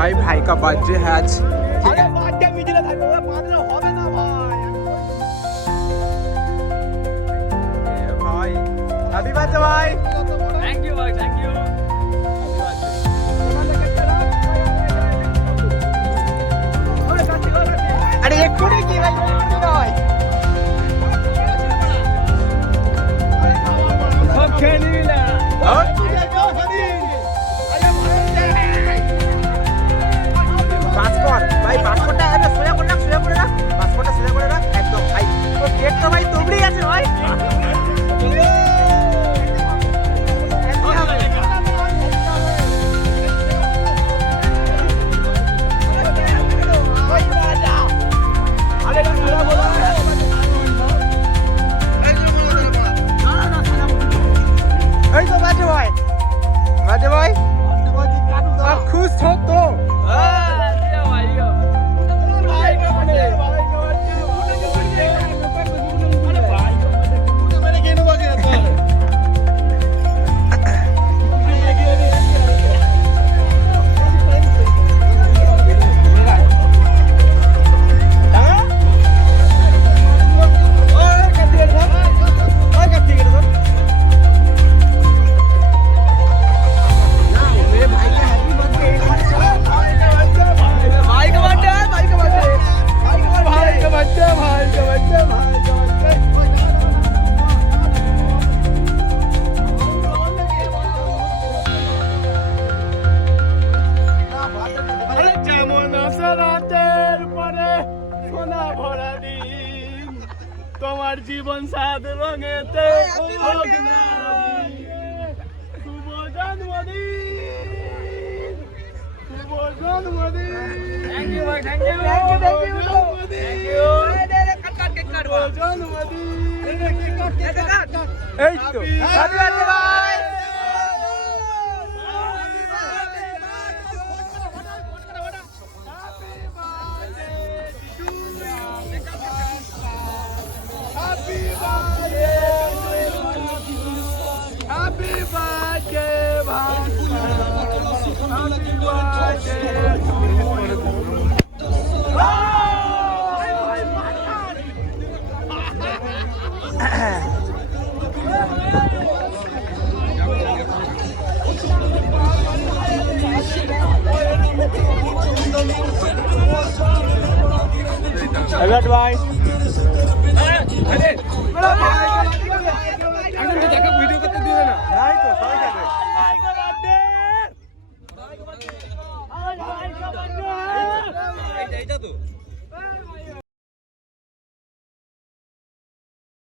भाई भाई का बर्थडे है आज। अरे बर्थडे मिडिले থাকবে ওই বাঁধলে হবে না ভাই। भाई हैप्पी बर्थडे भाई। थैंक यू भाई, थैंक यू। अरे एक कोने की भाई भाई खेलीला और पासपोर्ट भाई पासपोर्टটা এনে সোজা করে রাখ পাসপোর্টটা সোজা করে রাখ একদম ভাই তো কেক তো ভাই তোমরাই আছে ভাই এই তো বাজে ভাই आप खुश हो तो তোমার জীবন সাত রঙেতে শুভ জন্মদিন শুভ জন্মদিন থ্যাংক ইউ ভাই থ্যাংক ইউ জন্মদিন এই তো হ্যাপি বার্থডে ভাই Happy birthday, bhai. Happy Alert bhai এখন তো দেখা ভিডিও করতে দিবে না নাই তো সবাই খাবে এইটা তো